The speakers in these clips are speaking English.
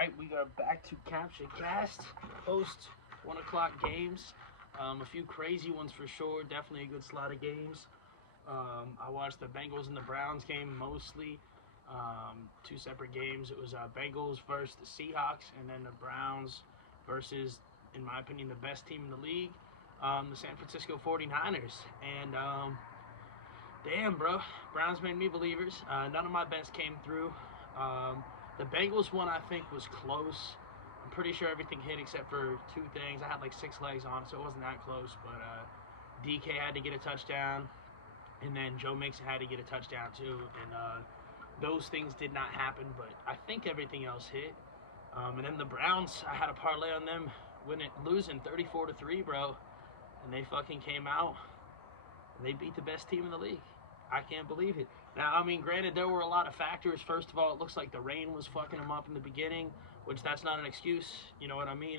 Alright, we are back to CaptchaCast, post 1 o'clock games. A few crazy ones for sure, definitely a good slot of games. I watched the Bengals and the Browns game mostly. Two separate games. It was Bengals versus the Seahawks, and then the Browns versus, in my opinion, the best team in the league, the San Francisco 49ers. And damn, bro, Browns made me believers. None of my bets came through. The Bengals one, I think, was close. I'm pretty sure everything hit except for two things. I had like 6 legs on it, so it wasn't that close. But DK had to get a touchdown, and then Joe Mixon had to get a touchdown too. And those things did not happen, but I think everything else hit. And then the Browns, I had a parlay on them losing 34-3, bro. And they fucking came out, and they beat the best team in the league. I can't believe it. Now, I mean, granted, there were a lot of factors. First of all, it looks like the rain was fucking them up in the beginning, which that's not an excuse. You know what I mean?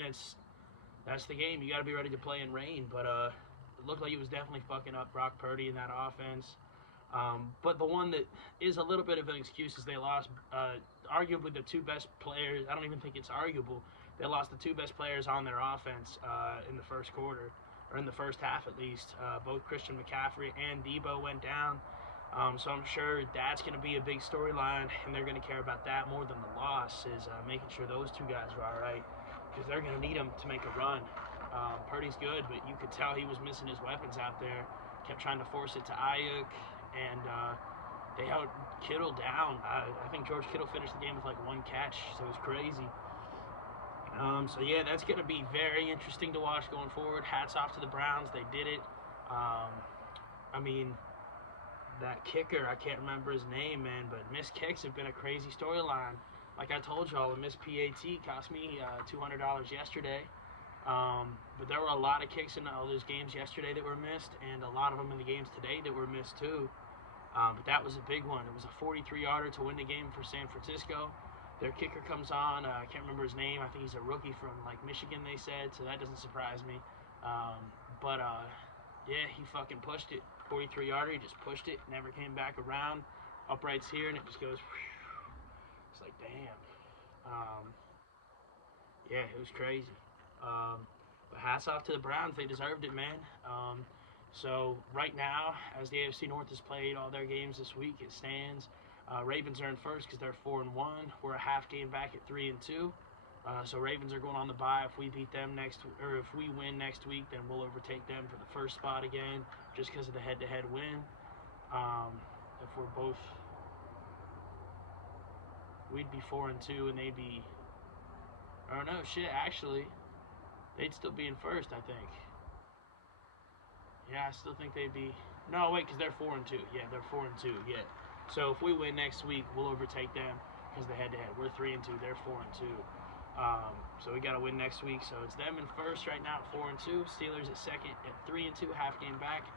That's the game. You got to be ready to play in rain. But it looked like it was definitely fucking up Brock Purdy in that offense. But the one that is a little bit of an excuse is they lost arguably the two best players. I don't even think it's arguable. They lost the two best players on their offense in the first quarter, or in the first half at least. Both Christian McCaffrey and Debo went down. So I'm sure that's going to be a big storyline, and they're going to care about that more than the loss, is making sure those two guys are all right, because they're going to need them to make a run. Purdy's good, but you could tell he was missing his weapons out there. Kept trying to force it to Ayuk, and they held Kittle down. I think George Kittle finished the game with like 1 catch, so it was crazy. So yeah, that's going to be very interesting to watch going forward. Hats off to the Browns. They did it. I mean, that kicker, I can't remember his name, man, but missed kicks have been a crazy storyline. Like I told y'all, a missed PAT cost me $200 yesterday. But there were a lot of kicks in all those games yesterday that were missed, and a lot of them in the games today that were missed too. But that was a big one. It was a 43-yarder to win the game for San Francisco. Their kicker comes on. I can't remember his name. I think he's a rookie from like Michigan, they said, so that doesn't surprise me. Yeah, he fucking pushed it. 43-yarder, he just pushed it, never came back around. Uprights here, and it just goes, whew. It's like, damn. Yeah, it was crazy. But hats off to the Browns. They deserved it, man. So right now, as the AFC North has played all their games this week, it stands. Ravens are in first because they're 4-1. We're a half game back at 3-2. So Ravens are going on the bye. If we beat them if we win next week, then we'll overtake them for the first spot again, just because of the head-to-head win. If we're both, we'd be 4-2, and they'd be. Oh no, shit. Actually, they'd still be in first, I think. Yeah, I still think they'd be. No, wait, because they're 4-2. Yeah, they're 4-2. Yeah. So if we win next week, we'll overtake them because the head-to-head. We're 3-2. They're 4-2. So we got to win next week. So it's them in first right now at 4-2. Steelers at second at 3-2, half game back.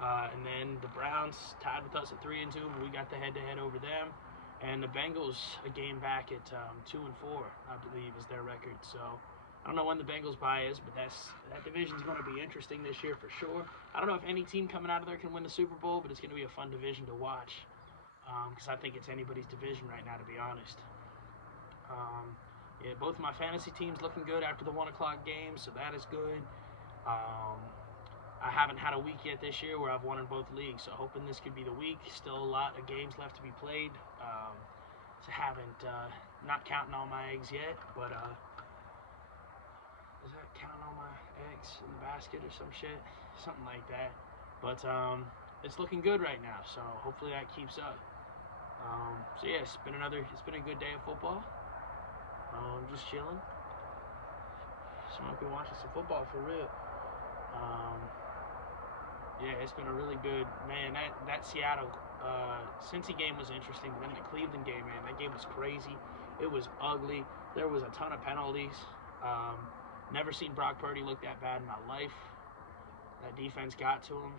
And then the Browns tied with us at 3-2. We got the head-to-head over them. And the Bengals a game back at 2-4, I believe, is their record. So I don't know when the Bengals bye is, but that division's going to be interesting this year for sure. I don't know if any team coming out of there can win the Super Bowl, but it's going to be a fun division to watch. Because I think it's anybody's division right now, to be honest. Yeah, both of my fantasy teams looking good after the 1 o'clock game, so that is good. I haven't had a week yet this year where I've won in both leagues, so hoping this could be the week. Still a lot of games left to be played. So haven't, not counting all my eggs yet, but is that counting all my eggs in the basket or some shit? Something like that. But it's looking good right now, so hopefully that keeps up. So yeah, it's been a good day of football. Just chilling. Smoking, watching some football for real. Yeah, it's been a really good, man, that Seattle Cincy game was interesting. Then the Cleveland game, man, that game was crazy. It was ugly. There was a ton of penalties. Never seen Brock Purdy look that bad in my life. That defense got to him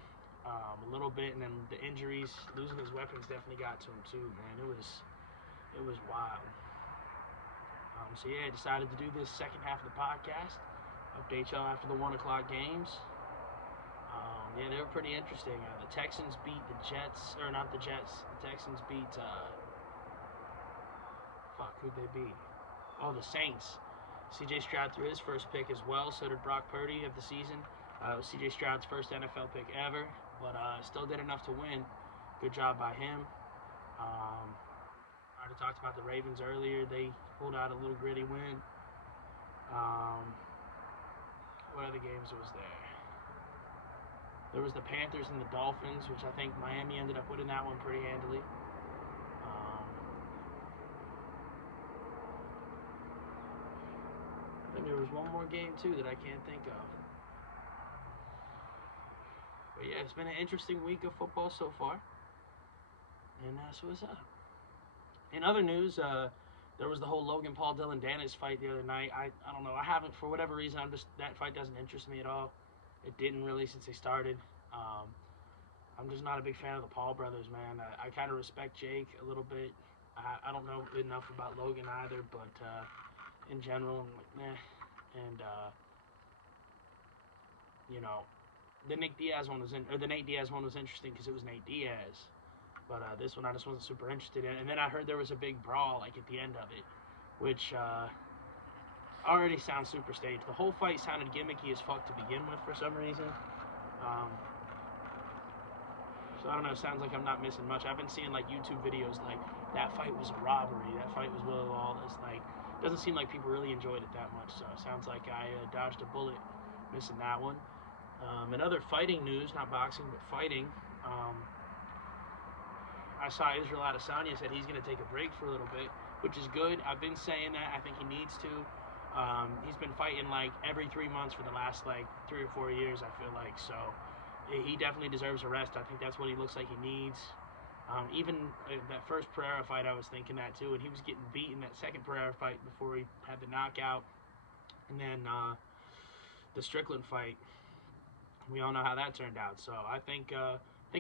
a little bit, and then the injuries, losing his weapons definitely got to him too, man. It was wild. So yeah, I decided to do this second half of the podcast. Update y'all after the 1 o'clock games. Yeah, they were pretty interesting. The Texans beat the Jets, or not the Jets. The Texans beat, who'd they beat? the Saints. C.J. Stroud threw his first pick as well. So did Brock Purdy of the season. It was C.J. Stroud's first NFL pick ever, but still did enough to win. Good job by him. I already talked about the Ravens earlier. They pulled out a little gritty win. What other games was there? There was the Panthers and the Dolphins, which I think Miami ended up winning that one pretty handily. I think there was one more game, too, that I can't think of. But yeah, it's been an interesting week of football so far. And that's what's up. In other news, there was the whole Logan Paul Dylan Danis fight the other night. I don't know. I haven't, for whatever reason, that fight doesn't interest me at all. It didn't really since they started. I'm just not a big fan of the Paul brothers, man. I kind of respect Jake a little bit. I don't know enough about Logan either, but in general, I'm like, meh. And you know, the Nate Diaz one was interesting because it was Nate Diaz. But this one I just wasn't super interested in. And then I heard there was a big brawl like at the end of it, which already sounds super staged. The whole fight sounded gimmicky as fuck to begin with for some reason. So I don't know, it sounds like I'm not missing much. I've been seeing like YouTube videos like, that fight was a robbery, that fight was blah, blah, blah. It's like, doesn't seem like people really enjoyed it that much. So it sounds like I dodged a bullet missing that one. In other fighting news, not boxing, but fighting, I saw Israel Adesanya said he's going to take a break for a little bit, which is good. I've been saying that. I think he needs to. He's been fighting like every 3 months for the last like 3 or 4 years, I feel like. So he definitely deserves a rest. I think that's what he looks like he needs. Even that first Pereira fight, I was thinking that too. And he was getting beat in that second Pereira fight before he had the knockout. And then the Strickland fight, we all know how that turned out. So I think a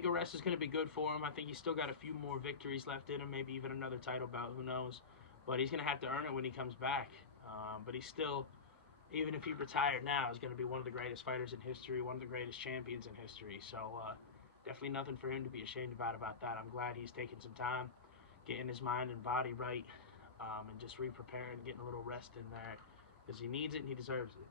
rest is going to be good for him. I think he's still got a few more victories left in him, maybe even another title bout, who knows. But he's going to have to earn it when he comes back. But he's still, even if he retired now, is going to be one of the greatest fighters in history, one of the greatest champions in history. So definitely nothing for him to be ashamed about that. I'm glad he's taking some time, getting his mind and body right, and just re-preparing, getting a little rest in there, because he needs it and he deserves it.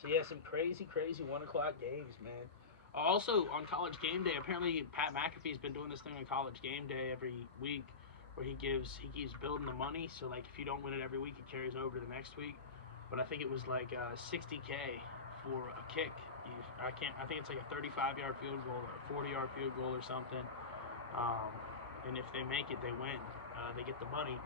So yeah, some crazy 1 o'clock games, man. Also, on College Game Day, apparently Pat McAfee's been doing this thing on College Game Day every week, where he keeps building the money. So like, if you don't win it every week, it carries over to the next week. But I think it was like $60K for a kick. I think it's like a 35-yard field goal or a 40-yard field goal or something. And if they make it, they win. They get the money.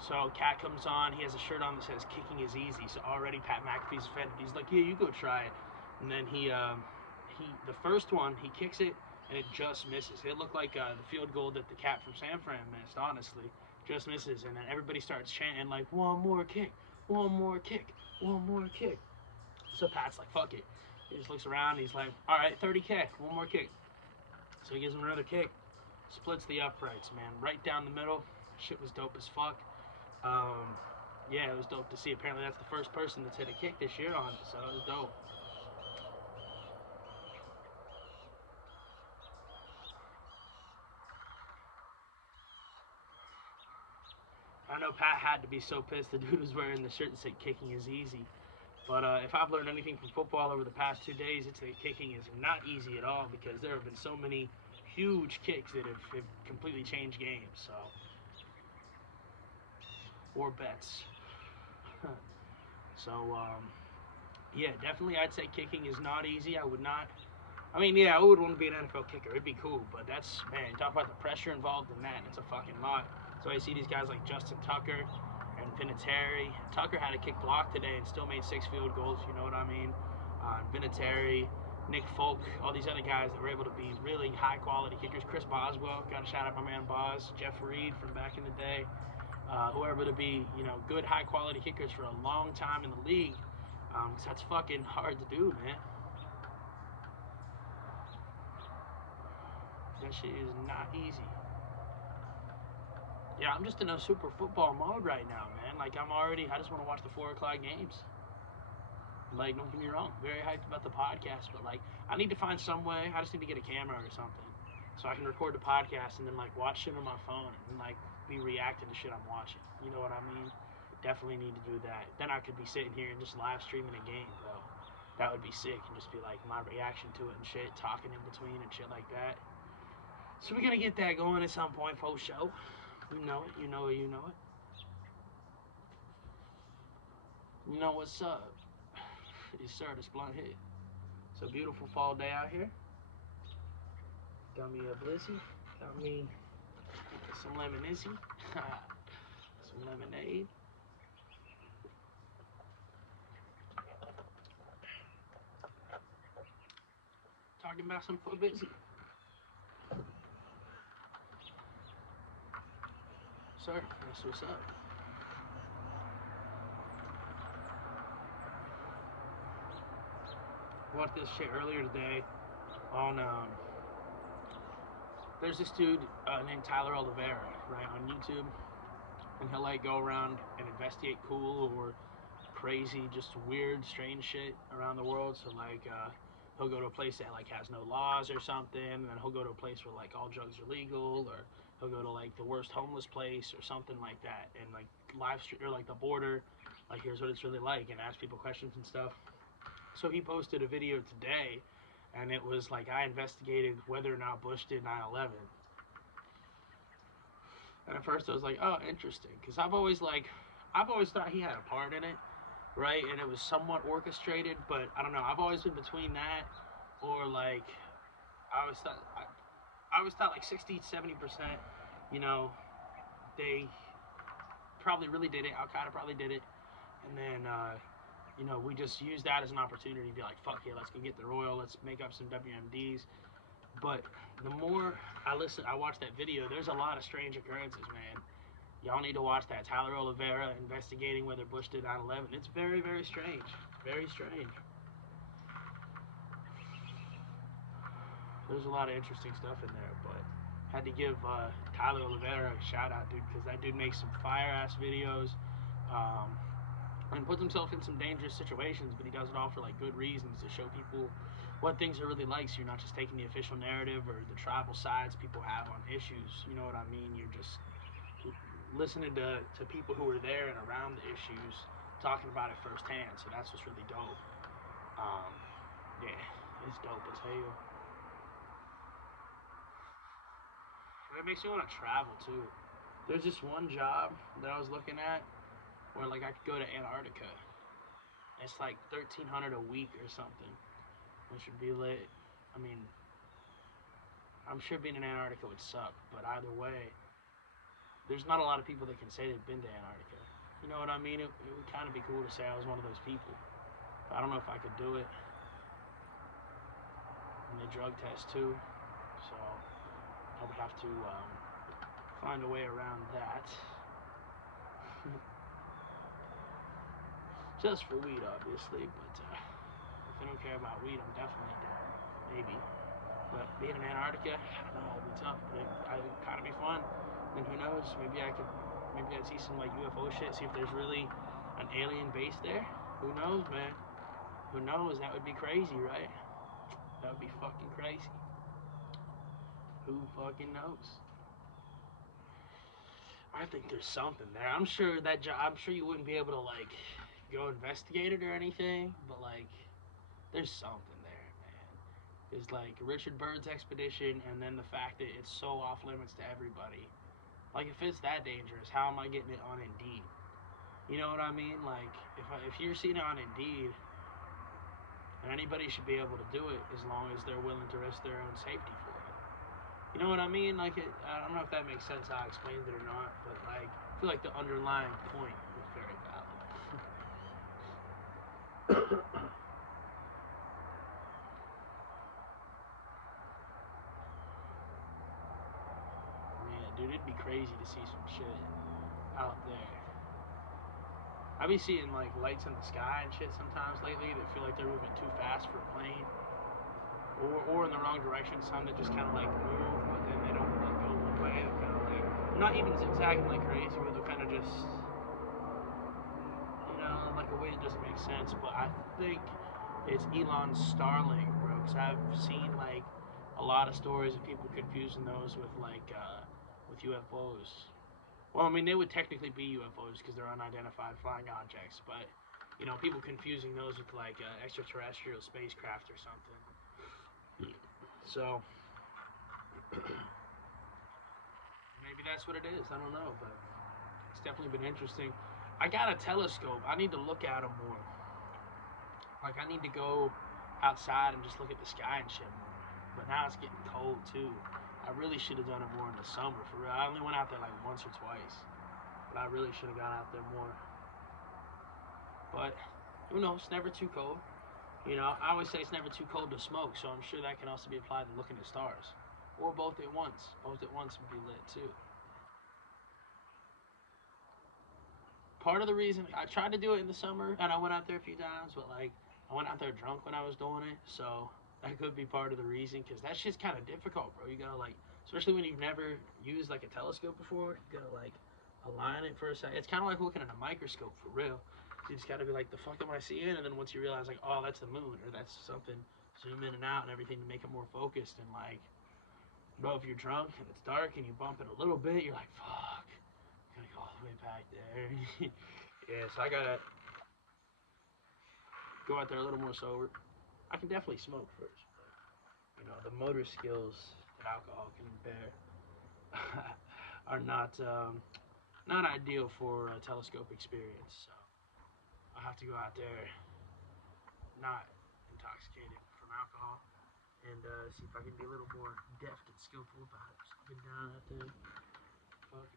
So Cat comes on, he has a shirt on that says "Kicking is easy." So already Pat McAfee's offended. He's like, "Yeah, you go try it." And then the first one, he kicks it and it just misses. It looked like the field goal that the cat from San Fran missed. Honestly, just misses. And then everybody starts chanting like, "One more kick, one more kick, one more kick." So Pat's like, "Fuck it." He just looks around. And he's like, "All right, 30K, one more kick." So he gives him another kick. Splits the uprights, man, right down the middle. Shit was dope as fuck. Yeah, it was dope to see. Apparently that's the first person that's hit a kick this year on it, so it was dope. I know Pat had to be so pissed the dude was wearing the shirt that said "Kicking is easy." But if I've learned anything from football over the past 2 days, it's that kicking is not easy at all, because there have been so many huge kicks that have completely changed games. So, or bets. So, yeah, definitely I'd say kicking is not easy. I would not. I mean, yeah, I would want to be an NFL kicker. It'd be cool, but that's, man, talk about the pressure involved in that, and it's a fucking lot. So I see these guys like Justin Tucker and Vinatieri. Tucker had a kick block today and still made 6 field goals, you know what I mean? Vinatieri, Nick Folk, all these other guys that were able to be really high-quality kickers. Chris Boswell, got to shout out my man Boz. Jeff Reed from back in the day. Whoever to be, you know, good high-quality kickers for a long time in the league. Because that's fucking hard to do, man. That shit is not easy. Yeah, I'm just in a super football mode right now, man. Like, I just want to watch the 4 o'clock games. Like, don't get me wrong, very hyped about the podcast, but like, I need to find some way. I just need to get a camera or something. So I can record the podcast and then like watch shit on my phone and like be reacting to shit I'm watching. You know what I mean? Definitely need to do that. Then I could be sitting here and just live streaming a game, bro. That would be sick, and just be like my reaction to it and shit, talking in between and shit like that. So we're gonna get that going at some point post show. You know it, you know it, you know it. You know what's up? Yes sir, this blunt hit. It's a beautiful fall day out here. Got me a blissy. Got me some lemonissy. Some lemonade. Talking about some busy. Sir, that's what's up. Watched this shit earlier today on there's this dude named Tyler Oliveira, right, on YouTube, and he'll like go around and investigate cool or crazy, just weird, strange shit around the world. So like he'll go to a place that like has no laws or something, and then he'll go to a place where like all drugs are legal, or he'll go to like the worst homeless place or something like that, and like live stream or like the border, like here's what it's really like, and ask people questions and stuff. So he posted a video today, and it was like I investigated whether or not Bush did 9/11. And at first I was like, oh, interesting, because I've always thought he had a part in it, right? And it was somewhat orchestrated, but I don't know. I've always been between that or like I always thought like 60, 70%, you know, they probably really did it. Al-Qaeda probably did it, and then you know, we just use that as an opportunity to be like, fuck yeah, let's go get the oil, let's make up some WMDs. But the more I watch that video, there's a lot of strange occurrences, man. Y'all need to watch that. Tyler Oliveira investigating whether Bush did 9/11. It's very, very strange. Very strange. There's a lot of interesting stuff in there, but had to give Tyler Oliveira a shout out, dude, because that dude makes some fire ass videos. And puts himself in some dangerous situations, but he does it all for like good reasons, to show people what things are really like, so you're not just taking the official narrative or the tribal sides people have on issues. You know what I mean? You're just listening to people who are there and around the issues, talking about it firsthand. So that's what's really dope. Yeah, it's dope as hell. It makes me want to travel too. There's this one job that I was looking at where like I could go to Antarctica. It's like $1,300 a week or something, which would be lit. I mean, I'm sure being in Antarctica would suck, but either way, there's not a lot of people that can say they've been to Antarctica. You know what I mean? It would kind of be cool to say I was one of those people. But I don't know if I could do it. And they drug test too, so I would have to find a way around that. Just for weed, obviously, but if they don't care about weed, I'm definitely down. Maybe. But being in Antarctica, I don't know, it'd be tough, but it'd kind of be fun. And who knows, maybe I'd see some like UFO shit, see if there's really an alien base there. Who knows, man? Who knows? That would be crazy, right? That would be fucking crazy. Who fucking knows? I think there's something there. I'm sure you wouldn't be able to like go investigate it or anything, but like there's something there, man. It's like Richard Byrd's expedition, and then the fact that it's so off limits to everybody. Like if it's that dangerous, how am I getting it on Indeed? You know what I mean? Like if you're seeing it on Indeed, and anybody should be able to do it as long as they're willing to risk their own safety for it. You know what I mean? Like I don't know if that makes sense how I explained it or not, but like I feel like the underlying point was very valid. Yeah, dude, it'd be crazy to see some shit out there. I be seeing like lights in the sky and shit sometimes lately that feel like they're moving too fast for a plane, or in the wrong direction. Some that just kind of like move, but then they don't like go one way. They're kind of like not even zigzagging like crazy, but they're kind of just, you know, like a way that doesn't make sense. But I think it's Elon's Starlink, bro, because I've seen like a lot of stories of people confusing those with with UFOs. Well, I mean, they would technically be UFOs because they're unidentified flying objects, but people confusing those with extraterrestrial spacecraft or something. So maybe that's what it is. I don't know, but it's definitely been interesting. I got a telescope. I need to look at them more. Like, I need to go outside and just look at the sky and shit more. But now it's getting cold too. I really should have done it more in the summer, for real. I only went out there like once or twice, but I really should have gone out there more. But who knows? It's never too cold. I always say it's never too cold to smoke, so I'm sure that can also be applied to looking at stars, or both at once. Both at once would be lit too. Part of the reason I tried to do it in the summer, and I went out there a few times, but I went out there drunk when I was doing it, so that could be part of the reason, because that shit's kind of difficult, bro. You gotta especially when you've never used a telescope before, you gotta align it for a second. It's kind of like looking at a microscope for real. You just gotta be like, the fuck am I seeing? And then once you realize oh, that's the moon, or that's something, zoom in and out and everything to make it more focused. And bro, if you're drunk and it's dark and you bump it a little bit, you're like, fuck, gotta go all the way back there. Yeah, so I gotta go out there a little more sober. I can definitely smoke first, but the motor skills that alcohol can impair are not ideal for a telescope experience. So I have to go out there not intoxicated from alcohol and see if I can be a little more deft and skillful about it. Just looking down out there. Fuck.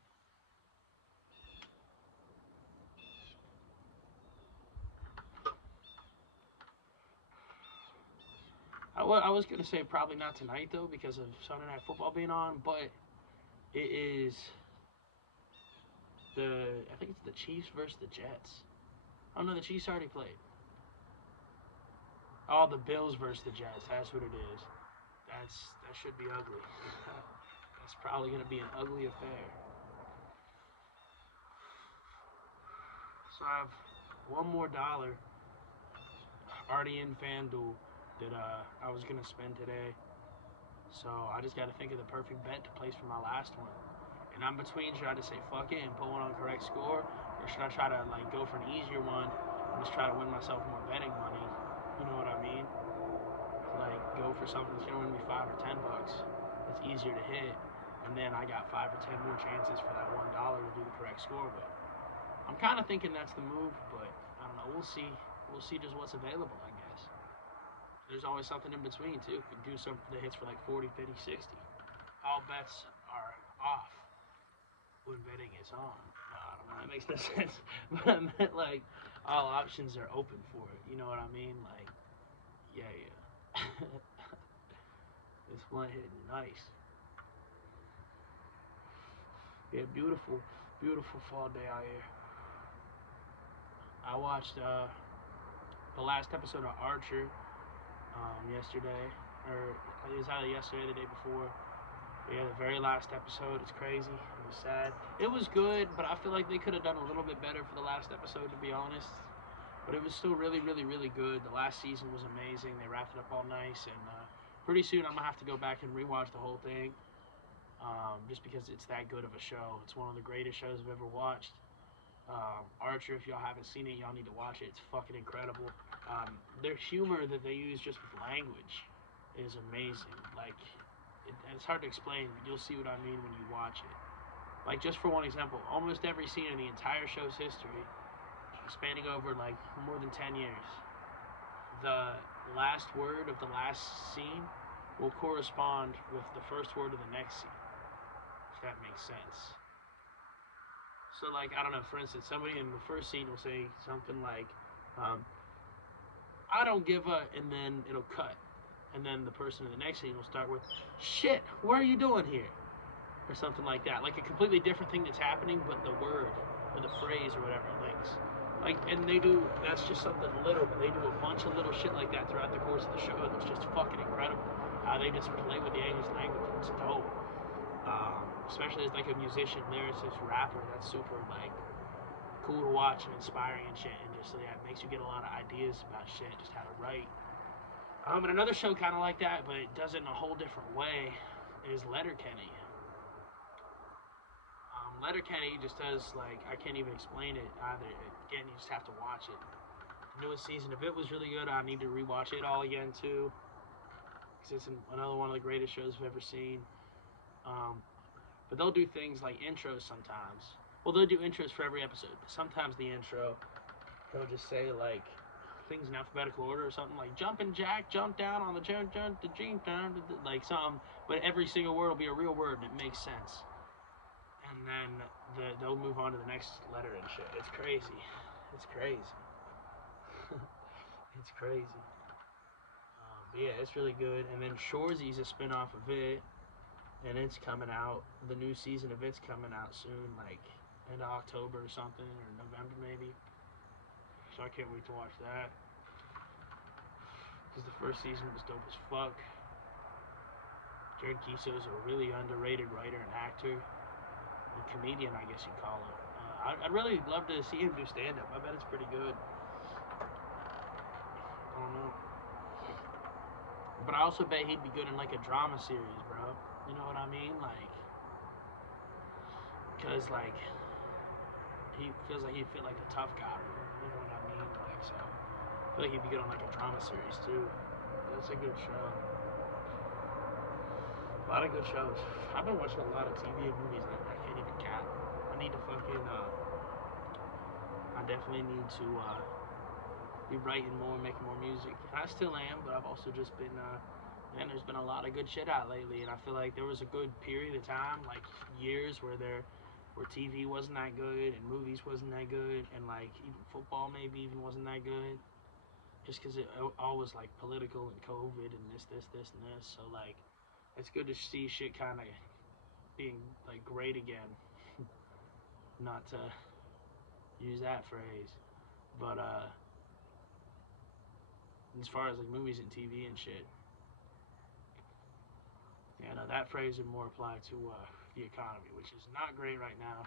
I was gonna say probably not tonight though, because of Sunday Night Football being on, but it is I think it's the Chiefs versus the Jets. Oh no, the Chiefs already played. Oh, the Bills versus the Jets. That's what it is. That should be ugly. That's probably gonna be an ugly affair. So I have one more dollar already in FanDuel that I was gonna spend today. So I just gotta think of the perfect bet to place for my last one. And I'm between, should I just say fuck it and put one on correct score, or should I try to go for an easier one and just try to win myself more betting money? You know what I mean? Go for something that's gonna win me $5 or $10. It's easier to hit, and then I got 5 or 10 more chances for that $1 to do the correct score. But I'm kind of thinking that's the move. But I don't know. We'll see. We'll see just what's available, I guess. There's always something in between too. Could do something that hits for 40, 50, 60. All bets are off when betting is on. I don't know, that makes no sense. But I meant all options are open for it. You know what I mean? Yeah. This one hitting nice. Yeah, beautiful, beautiful fall day out here. I watched the last episode of Archer yesterday, or it was either yesterday or the day before. But yeah, the very last episode. It's crazy. It was sad. It was good, but I feel like they could have done a little bit better for the last episode, to be honest. But it was still really, really, really good. The last season was amazing. They wrapped it up all nice, and pretty soon I'm gonna have to go back and rewatch the whole thing, just because it's that good of a show. It's one of the greatest shows I've ever watched. Archer, if y'all haven't seen it, y'all need to watch it. It's fucking incredible. Their humor that they use just with language is amazing. It's hard to explain, but you'll see what I mean when you watch it. Just for one example, almost every scene in the entire show's history, spanning over more than 10 years, the last word of the last scene will correspond with the first word of the next scene, if that makes sense. So I don't know, for instance, somebody in the first scene will say something I don't give a, and then it'll cut. And then the person in the next scene will start with, shit, what are you doing here? Or something like that. A completely different thing that's happening, but the word, or the phrase, or whatever links. And they do, that's just something little, but they do a bunch of little shit like that throughout the course of the show that's just fucking incredible. How they just play with the English language. It's dope. Especially as a musician, lyricist, rapper, that's super cool to watch and inspiring and shit, and just it makes you get a lot of ideas about shit, just how to write. And another show kind of like that, but it does it in a whole different way, is Letterkenny. Letterkenny just does, like, I can't even explain it either. Again, you just have to watch it. The newest season of it was really good. I need to rewatch it all again, too, because it's another one of the greatest shows I've ever seen. But they'll do things like intros sometimes. Well, they'll do intros for every episode, but sometimes the intro, he'll just say, like, things in alphabetical order or something, like jumping jack, jump down on the jump, the jump down, like something, but every single word will be a real word and it makes sense. And then they'll move on to the next letter and shit. It's crazy. It's crazy. It's crazy. But yeah, it's really good. And then Shorzy's a spinoff of it, and it's coming out. The new season of it's coming out soon, like in October or something, or November maybe. So I can't wait to watch that. Because the first season was dope as fuck. Jared Kiso is a really underrated writer and actor. A comedian, I guess you'd call it. I'd really love to see him do stand-up. I bet it's pretty good. I don't know. But I also bet he'd be good in like a drama series, bro. You know what I mean? Like, because like, he feels like he'd fit like a tough guy. You know what I mean? Like, so I feel like he'd be good on like a drama series too. That's a good show. A lot of good shows. I've been watching a lot of TV and movies. I can't even count. I need to fucking. I definitely need to be writing more, making more music. And I still am, but I've also just been. Man, there's been a lot of good shit out lately, and I feel like there was a good period of time, like years, where TV wasn't that good and movies wasn't that good, and like even football maybe even wasn't that good, just because it all was like political and COVID and this and this. So like, it's good to see shit kind of being like great again. Not to use that phrase, but as far as like movies and TV and shit, yeah, no, that phrase would more apply to the economy, which is not great right now.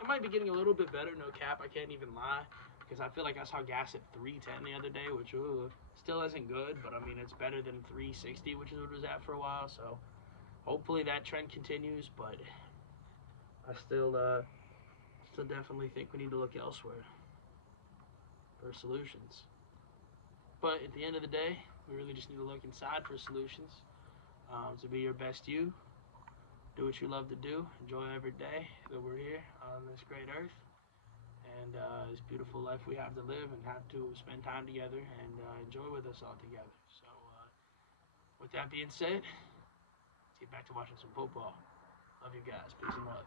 It might be getting a little bit better, no cap, I can't even lie, because I feel like I saw gas at $3.10 the other day, which still isn't good, but I mean, it's better than $3.60, which is what it was at for a while, so hopefully that trend continues, but I still definitely think we need to look elsewhere for solutions. But at the end of the day, we really just need to look inside for solutions. To be your best you, do what you love to do, enjoy every day that we're here on this great earth, and this beautiful life we have to live and have to spend time together and enjoy with us all together. So with that being said, let's get back to watching some football. Love you guys. Peace and love.